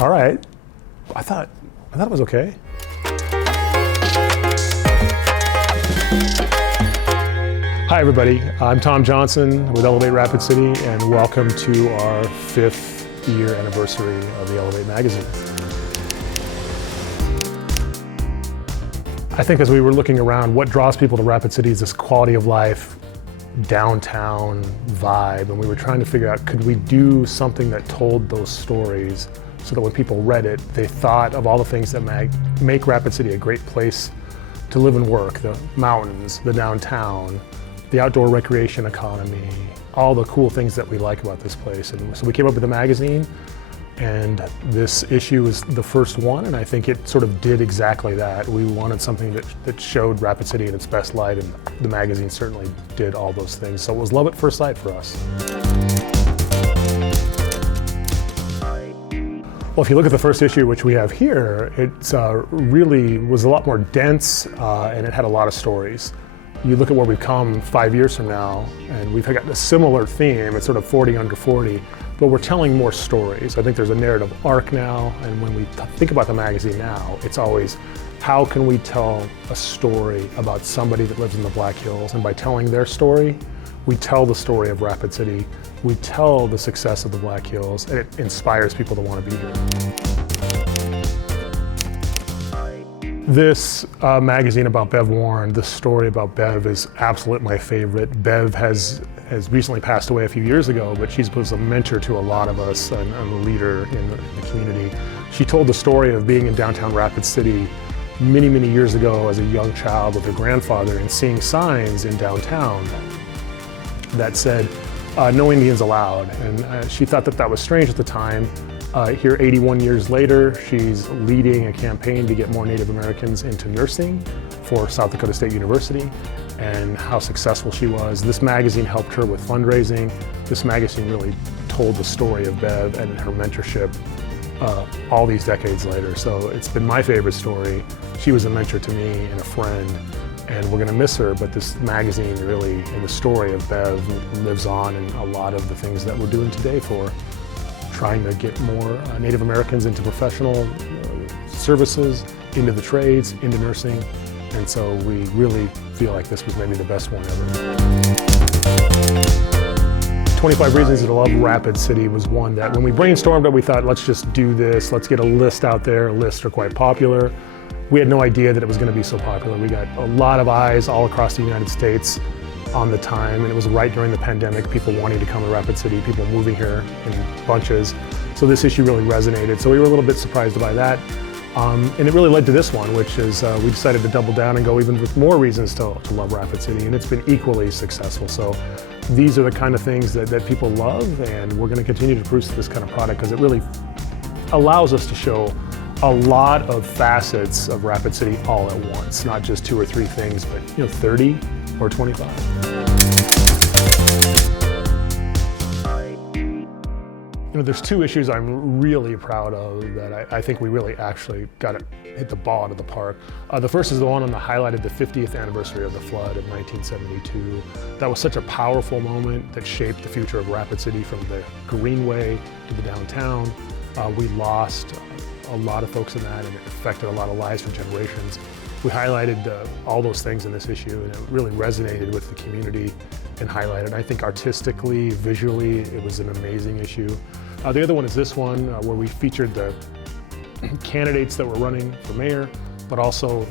All right. I thought it was okay. Hi everybody, I'm Tom Johnson with Elevate Rapid City, and welcome to our 5th year anniversary of the Elevate magazine. I think as we were looking around, what draws people to Rapid City is this quality of life, downtown vibe, and we were trying to figure out, could we do something that told those stories so that when people read it, they thought of all the things that make Rapid City a great place to live and work, the mountains, the downtown, the outdoor recreation economy, all the cool things that we like about this place. And so we came up with a magazine, and this issue is the first one, and I think it sort of did exactly that. We wanted something that showed Rapid City in its best light, and the magazine certainly did all those things. So it was love at first sight for us. Well, if you look at the first issue, which we have here, it really was a lot more dense, and it had a lot of stories. You look at where we've come 5 years from now, and we've got a similar theme. It's sort of 40 under 40, but we're telling more stories. I think there's a narrative arc now, and when we think about the magazine now, it's always, how can we tell a story about somebody that lives in the Black Hills? And by telling their story, we tell the story of Rapid City. We tell the success of the Black Hills, and it inspires people to want to be here. This magazine about Bev Warren, the story about Bev, is absolutely my favorite. Bev has recently passed away a few years ago, but she was a mentor to a lot of us and a leader in the community. She told the story of being in downtown Rapid City many, many years ago as a young child with her grandfather, and seeing signs in downtown that said, no Indians allowed. And she thought that was strange at the time. Here 81 years later, she's leading a campaign to get more Native Americans into nursing for South Dakota State University, and how successful she was. This magazine helped her with fundraising. This magazine really told the story of Bev and her mentorship all these decades later. So it's been my favorite story. She was a mentor to me and a friend, and we're gonna miss her, but this magazine really, and the story of Bev, lives on in a lot of the things that we're doing today for trying to get more Native Americans into professional services, into the trades, into nursing. And so we really feel like this was maybe the best one ever. 25 Reasons to Love Rapid City was one that when we brainstormed it, we thought, let's just do this. Let's get a list out there. Lists are quite popular. We had no idea that it was going to be so popular. We got a lot of eyes all across the United States on the time, and it was right during the pandemic, people wanting to come to Rapid City, people moving here in bunches. So this issue really resonated. So we were a little bit surprised by that. And it really led to this one, which is we decided to double down and go even with more reasons to love Rapid City, and it's been equally successful. So these are the kind of things that people love, and we're going to continue to produce this kind of product because it really allows us to show a lot of facets of Rapid City all at once, not just 2 or 3 things, but 30 or 25. There's 2 issues I'm really proud of that I think we really actually got to hit the ball out of the park. The first is the one on the highlighted the 50th anniversary of the flood of 1972. That was such a powerful moment that shaped the future of Rapid City from the Greenway to the downtown. We lost a lot of folks in that, and it affected a lot of lives for generations. We highlighted all those things in this issue, and it really resonated with the community and highlighted. I think artistically, visually, it was an amazing issue. The other one is this one, where we featured the candidates that were running for mayor, but also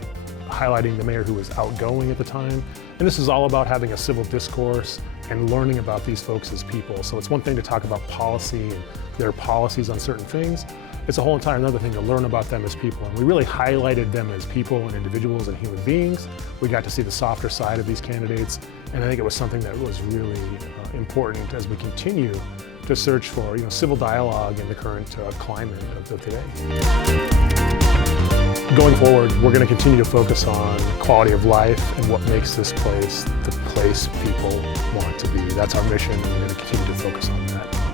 highlighting the mayor who was outgoing at the time. And this is all about having a civil discourse and learning about these folks as people. So it's one thing to talk about policy and their policies on certain things. It's a whole entire another thing to learn about them as people. And we really highlighted them as people and individuals and human beings. We got to see the softer side of these candidates. And I think it was something that was really important as we continue to search for civil dialogue in the current climate of today. Going forward, we're going to continue to focus on quality of life and what makes this place the place people want to be. That's our mission, and we're going to continue to focus on that.